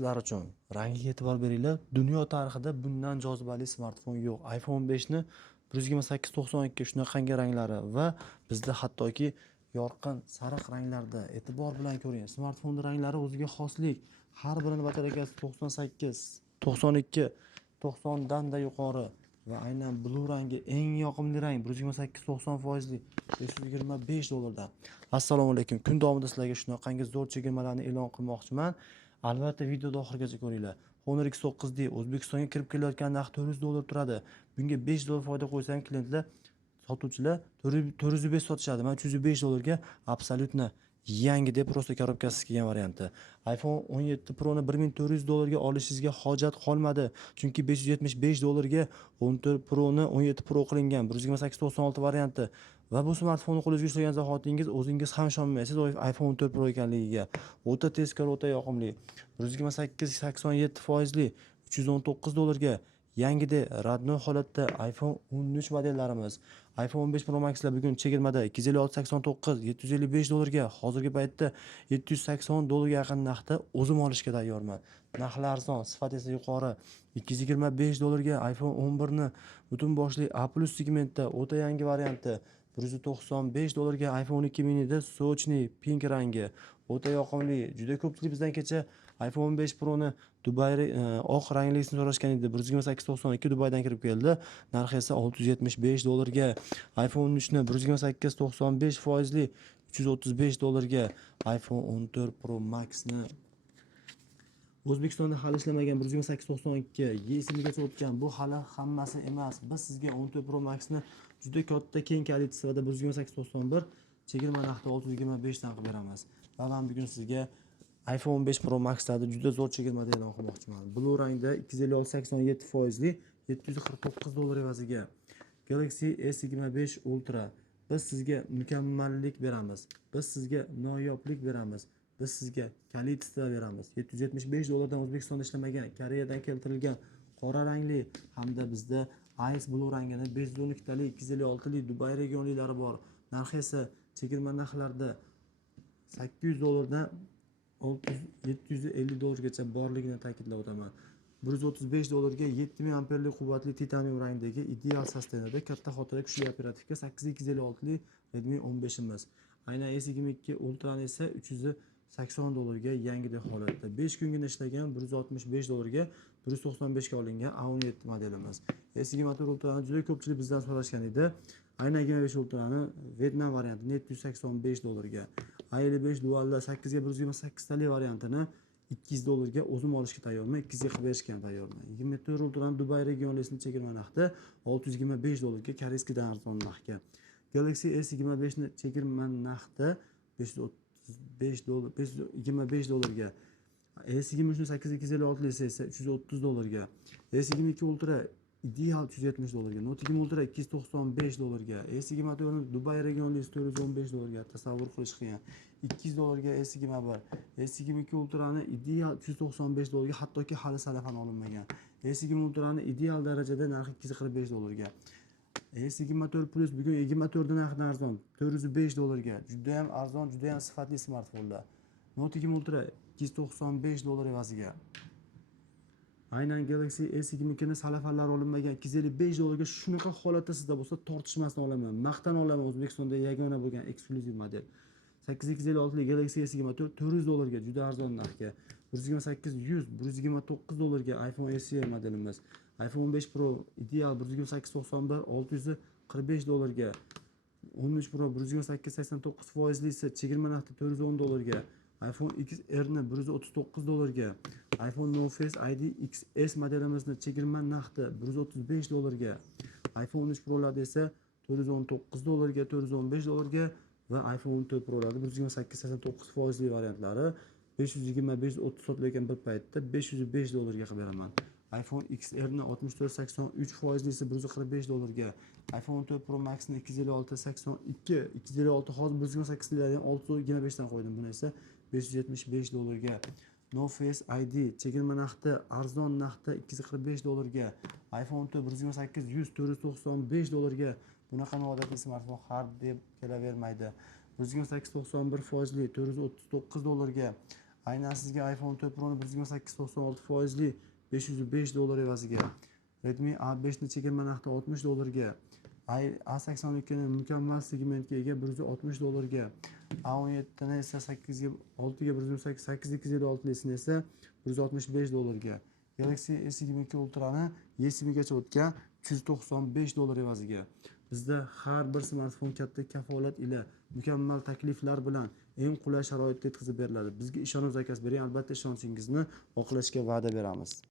Sizlar uchun rangiga e'tibor beringlar. Dunyo tarixida bundan jozibali smartfon yo'q. iPhone 5 ni 12892 shunaqangi ranglari va bizda hattoki yorqin sariq ranglarda e'tibor bilan ko'ring. Smartfonning ranglari o'ziga xoslik. Har birini batareykasi 98, 92, 90 dan da yuqori va aynan blue rangi eng yoqimli rang 128-90% 525 dollardan. Assalomu alaykum. Kun davomida sizlarga shunaqangi zo'r chegirmalarni e'lon qilmoqchiman. Albatta videoni oxirigacha ko'ringlar. Honor X9D O'zbekistonga kirib kelayotgan narxi 400 dollar turadi. Bunga 5 dollar foyda qo'ysang, klientlar, sotuvchilar 405 sotishadi. Men 305 dollarga absolyutno yangi deb prosta korobkasiz kelgan varianti. iPhone 17 Pro ni 1400 dollarga olishingizga hojat qolmadi. Chunki 575 dollarga 14 Pro ni 17 Pro qilingan 12896 varianti. Va bu smartfonni qo'lingizga ushlagan zahotingiz o'zingiz ham ishonmaysiz iPhone 14 Pro ekanligiga. O'ta tezkor, o'ta yoqimli. 128-87%li 319 dollarga yangida radno holatda iPhone 13 modellarimiz. iPhone 15 Pro Max'lar bugun chegirmada 256-89 755 dollarga, hozirgi paytda 780 dollarga yaqin narxda o'zim olishga tayyorman. Narxlar arzon, sifat esa yuqori. 225 dollarga iPhone 11 ni butun boshli A+ segmentda o'ta yangi varianti. 195 dollarga iPhone 12 mini da sochniy pink rangi. O'ta yoqimli. Juda ko'pchilik bizdan kecha iPhone 15 Pro ni Dubay oq ranglisini so'rashgan edi. 128.92 Dubaydan kirib keldi. Narxi esa 675 dollarga. iPhone 13 ni 128.95%li 335 dollarga. iPhone 14 Pro Max ni O'zbekistonda hali ishlamagan 128.92 YSMgacha o'tgan. Bu hali hammasi emas. Biz sizga 14 Pro Max ni juda katta keng kolleksiyada 128.91 chegirma narxida 625 dan qilib beramiz. Va men bugun sizga iPhone 15 Pro Max'larda juda zo'r chegirmada e'lon qilmoqchiman. Blue rangda 256-87%li 749 dollar evaziga Galaxy S25 Ultra. Biz sizga mukammallik beramiz. Biz sizga noyoblik beramiz. Biz sizga kolleksiya beramiz. 775 dollardan O'zbekistonda ishlamagan, Koreyadan keltirilgan qora rangli hamda bizda Ice Blue rangini 512 tali 256 li Dubay regionlilari bor. Narxi esa chegirma narxlarda 800 dollardan 750 dollargacha borligini ta'kidlab o'taman. 135 dollarga 7000 amperlik quvvatli titanium rangdagi ideal sustainada katta xotira kuchli operativga 8256 li Redmi 15 imiz. Aynan S22 Ultra esa 380 dollarga yangida holatda. 5 kungina ishlagan 165 dollarga 195 ga olingan A17 modelimiz. S24 Ultra'ni juda ko'pchilik bizdan so'rashgan edi. Aynan 25 Ultra'ni Vietnam variantini 785 dollarga, A55 Dual'da 8 ga 128 tali variantini 200 dollarga o'zim olishga tayyorman. 200 ga qilib berishga tayyorman. 24 Ultra'ni Dubay regionlisini chegirma narxida 625 dollarga, koreyskidan arzon narxga. Galaxy S25 ni chegirma narxida 535 dollar, 525 dollarga. S23 ni 8256 esa 330 dollarga. S22 Ultra ideal 370 dollarga. Note 2 Ultra 295 dollarga. S24 ni Dubay regionli 415 dollarga tasavvur qilish qiyin. 200 dollarga S21. S22 Ultra ni ideal 395 dollarga, hattoki hali salafan olinmagan. S20 Ultra ni ideal darajada narxi 245 dollarga. S24 Plus bugun 24 dan narxdan arzon 405 dollarga. Juda ham arzon, juda ham sifatli smartfonlar. Note 2 Ultra 295 dollar evaziga. Aynan Galaxy S22 ni salafanlar olinmagan 255 dollarga shunaqa holatda sizda bo'lsa tortishmasdan olaman. Maqtan olaman, O'zbekistonda yagona bo'lgan eksklyuziv model. 8256 li Galaxy S24 400 dollarga, juda arzon narxga. 128 129 dollarga iPhone SE modelimiz. iPhone 15 Pro ideal 12891 645 dollarga. 13 Pro 128-89% ise chegirma narxida 410 dollarga. iPhone XR ni 139 dollarga. iPhone No Face ID XS modelimizni chegirma narxida 135 dollarga. iPhone 13 Pro'larda esa 419 dollarga, 415 dollarga va iPhone 14 Pro'larda 128-89% variantlari 525-30 sotilayotgan bir paytda 505 dollarga qilib beraman. iPhone XR ni 64-83% esa 145 dollarga. iPhone 14 Pro Max ni 256-82, 256 hozir 128 liradan 625 dan qo'ydim. Buni esa 575 dollarga. No Face ID chegirma narxida arzon narxda 245 dollarga. iPhone 14 128 100 495 dollarga. Bunaqa noodatiy smartfon har deb kelavermaydi. 128-91%li 439 dollarga. Aynan sizga iPhone 14 Pro'ni 128.96 foizli $505 evaziga, Redmi A5 ni chegirma narxda $60, A82 ni mukammal segmentga ega $160, A17 ni esa 8 ga 8256 ni esa $165, Galaxy S22 Ultra'ni Y-SIMgacha o'tgan $195 evaziga. Bizda har bir smartfon katta kafolat ila mukammal takliflar bilan eng qulay sharoitda yetkazib beriladi. Bizga ishonib zakaz bering, albatta ishonchingizni oqlashga va'da beramiz.